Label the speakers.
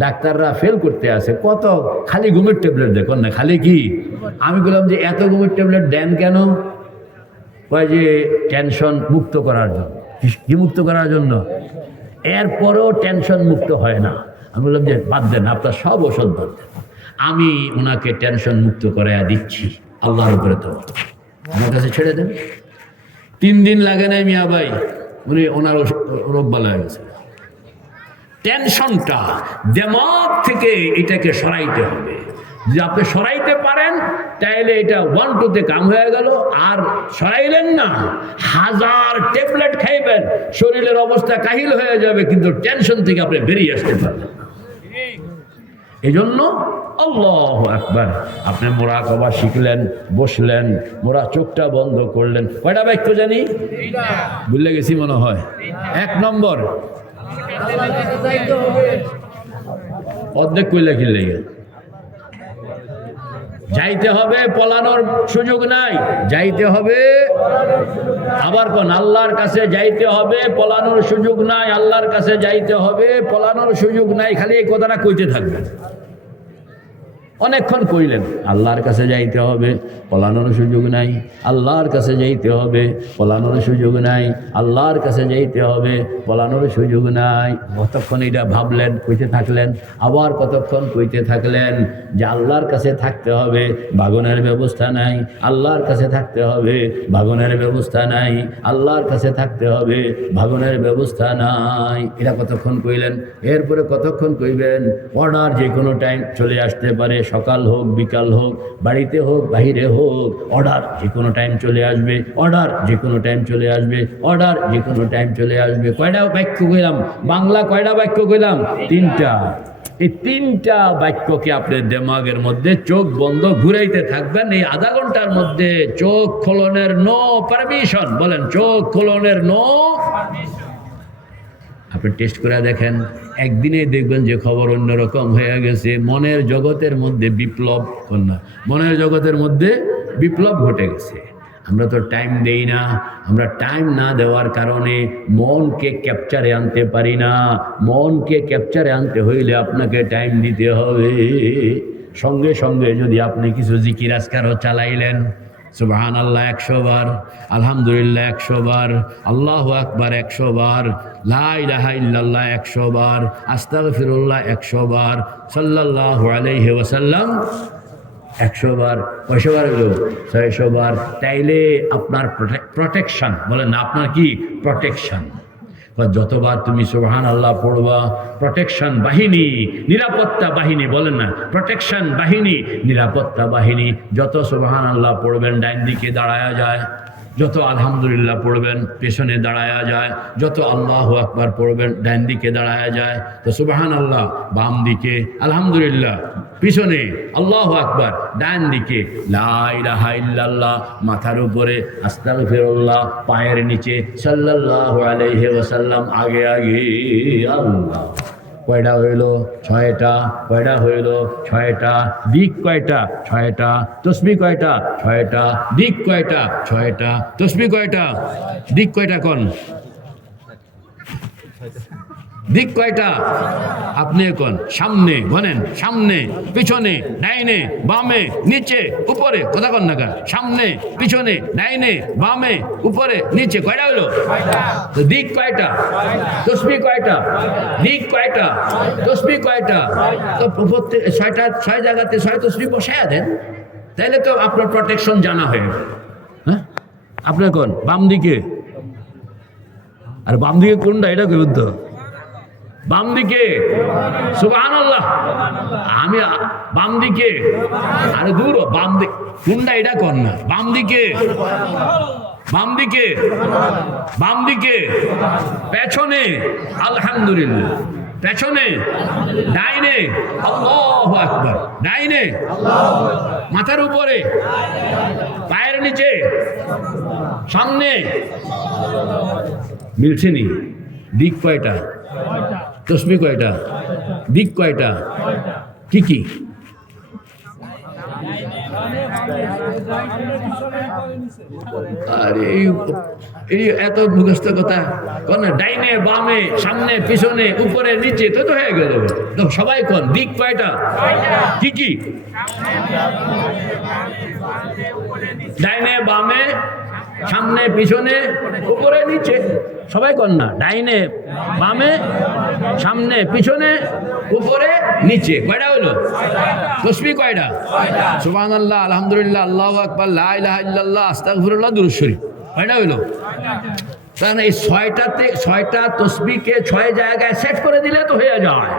Speaker 1: ডাক্তাররা ফেল করতে আসে। কত? খালি ঘুমের ট্যাবলেট দেখুন না, খালি কি? আমি বললাম যে, এত ঘুমের ট্যাবলেট দেন কেন? কয় যে টেনশন মুক্ত করার জন্য। কি- মুক্ত করার জন্য? এরপরেও টেনশন মুক্ত হয় না। আমি বললাম যে, বাদ দেন, আপনার সব ওষুধ বাদ দেন। আমি ওনাকে টেনশন মুক্ত করাইয়া দিচ্ছি। আল্লাহর উপরে তো আমার কাছে ছেড়ে দেন। তিন দিন লাগে নাই মিয়া ভাই। উনি ওনার রোগ ভালো হয়ে গেছে টেনশনটা দেমাগ থেকে এটাকে সরাইতে হবে। যদি আপনি সরাইতে পারেন তাইলে এটা ওয়ান টুতে কাম হয়ে গেল। আর সরাইলেন না হাজার ট্যাবলেট খাইবেন শরীরের অবস্থা কাহিল হয়ে যাবে কিন্তু টেনশন থেকে আপনি বেরিয়ে আসতে পারবেন এই জন্য আল্লাহ একবার আপনি মোরা কবা শিখলেন বসলেন মোরা চোখটা বন্ধ করলেন। কয়টা বাক্য জানি? ভুলে গেছি মনে হয়। এক নম্বর অর্ধেক কইলা কি লেগে? যাইতে হবে, পলানোর সুযোগ নাই। যাইতে হবে, আবার কোন আল্লাহর কাছে যাইতে হবে, পলানোর সুযোগ নাই। আল্লাহর কাছে যাইতে হবে, পলানোর সুযোগ নাই। খালি এই কথাটা কইতে থাকবেন। অনেকক্ষণ কইলেন, আল্লাহর কাছে যাইতে হবে, পলানোর সুযোগ নাই। আল্লাহর কাছে যাইতে হবে, পলানোর সুযোগ নাই। আল্লাহর কাছে যাইতে হবে, পলানোর সুযোগ নাই। কতক্ষণ এটা ভাবলেন, কইতে থাকলেন, আবার কতক্ষণ কইতে থাকলেন যে আল্লাহর কাছে থাকতে হবে, বাগনের ব্যবস্থা নাই। আল্লাহর কাছে থাকতে হবে, বাগনের ব্যবস্থা নাই। আল্লাহর কাছে থাকতে হবে ভাগনের ব্যবস্থা নাই। এটা কতক্ষণ কইলেন? এরপরে কতক্ষণ কইবেন? অর্ডার যে কোনো টাইম চলে আসতে পারে সকাল হোক, বিকাল হোক, বাড়িতে হোক, বাহিরে হোক অর্ডার যে কোনো টাইম চলে আসবে অর্ডার যে কোনো টাইম চলে আসবে অর্ডার যে কোনো টাইম চলে আসবে। কয়টা বাক্য কইলাম? বাংলা কয়টা বাক্য কইলাম? তিনটা। এই তিনটা বাক্যকে আপনার দেমাগের মধ্যে চোখ বন্ধ ঘুরাইতে থাকবেন। এই আধা ঘণ্টার মধ্যে চোখ খোলনের নো পারমিশন বলেন, চোখ খোলনের নো আপনি টেস্ট করে দেখেন একদিনে দেখবেন যে খবর অন্যরকম হয়ে গেছে। মনের জগতের মধ্যে বিপ্লব কন্যা, মনের জগতের মধ্যে বিপ্লব ঘটে গেছে। আমরা তো টাইম দেই না। আমরা টাইম না দেওয়ার কারণে মনকে ক্যাপচারে আনতে পারি না। মনকে ক্যাপচারে আনতে হইলে আপনাকে টাইম দিতে হবে। সঙ্গে সঙ্গে যদি আপনি কিছু জিকির আজকারও চালাইলেন সুবাহান আল্লাহ একশো বার, আলহামদুলিল্লাহ একশো বার, আল্লাহ আকবার একশো বার লাহাইল্লাহ একশো বার আস্তাল ফিরুল্লাহ একশো বার সাল্লাহ আলাইহি ওসাল্লাম একশো বার। কয়শো বার হইল ছয়শো বার। তাইলে আপনার প্রোটেকশন বলেন আপনার কি? প্রোটেকশন যতবার তুমি সোহান আল্লাহ পড়বা প্রোটেকশন বাহিনী, নিরাপত্তা বাহিনী, বলেন না প্রোটেকশন বাহিনী, নিরাপত্তা বাহিনী, যত সুবহান আল্লাহ পড়বেন, ডাইন দিকে দাঁড়ায়া যায়, যত আলহামদুলিল্লাহ পড়বেন, পেছনে দাঁড়ায়া যায়, যত আল্লাহ আকবার পড়বেন, ডাইন দিকে দাঁড়ায়া যায়, তো সুবহান আল্লাহ বাম দিকে, আলহামদুলিল্লাহ পিছনে আল্লাহ আকবার, ডান দিকে ইল্লাল্লাহ, মাথার উপরে, আস্তাগফিরুল্লাহ, পায়ের নিচে, সাল্লাল্লাহু আলাইহি ওয়াসাল্লাম, আগে আগে, আল্লাহ। কয়টা হইল? ছয়টা। কয়টা হইল? ছয়টা। দিক কয়টা? ছয়টা। তসবি কয়টা? ছয়টা। দিক কয়টা? ছয়টা। তসবি কয়টা? দিক কয়টা কোন? দিক কয়টা? আপনি এখন সামনে গনেন সামনে, পিছনে, ডাইনে, বামে, নিচে, উপরে, কথা কন নাকা সামনে, পিছনে, ডাইনে, বামে, উপরে, নিচে, কয়টা হলো? দিক কয়টা? তসবি কয়টা? দিক কয়টা? তসবি কয়টা? তো প্রত্যেক ছয়টা, ছয় জায়গাতে ছয় তসবি বসায়া দেন তাহলে তো আপনার প্রোটেকশন জানা হয়ে হ্যাঁ? আপনার কোন? বাম দিকে? আর বাম দিকে কোনটা? এটা কি বুদ্ধ? বাম দিকে আমি বাম দিকে আরে দূর বাম দিক কোনটা এটা কর না। বাম দিকে বাম দিকে বাম দিকে পেছনে। আলহামদুলিল্লাহ। পেছনে। ডাইনে। আল্লাহু ডাইনে। মাথার উপরে। পায়ের নিচে। সামনে। মিলছে নি। দিক কয়টা? তসবি কয়টা? দিক কয়টা? কি কি? আর, এই এই এত মুখস্থ কথা কোন ডাইনে, বামে, সামনে, পিছনে, উপরে, নিচে তো তো হয়ে গেল। সবাই কোন, দিক কয়টা? কি কি? ডাইনে, বামে সামনে, পিছনে, উপরে, নিচে। সবাই কন্যা ডাইনে, বামে, সামনে, পিছনে, উপরে, নিচে। কয়টা হলো? তসবি কয়টা? সুবান আল্লাহ আলহামদুলিল্লাহ, আল্লাহ আকবর লাহ আস্তাগফিরুল্লাহ দুরুশ্বরী কয়টা হইল কারণ এই ছয়টাতে, ছয়টা তসবিকে ছয় জায়গায় সেট করে দিলে তো হয়ে যায়।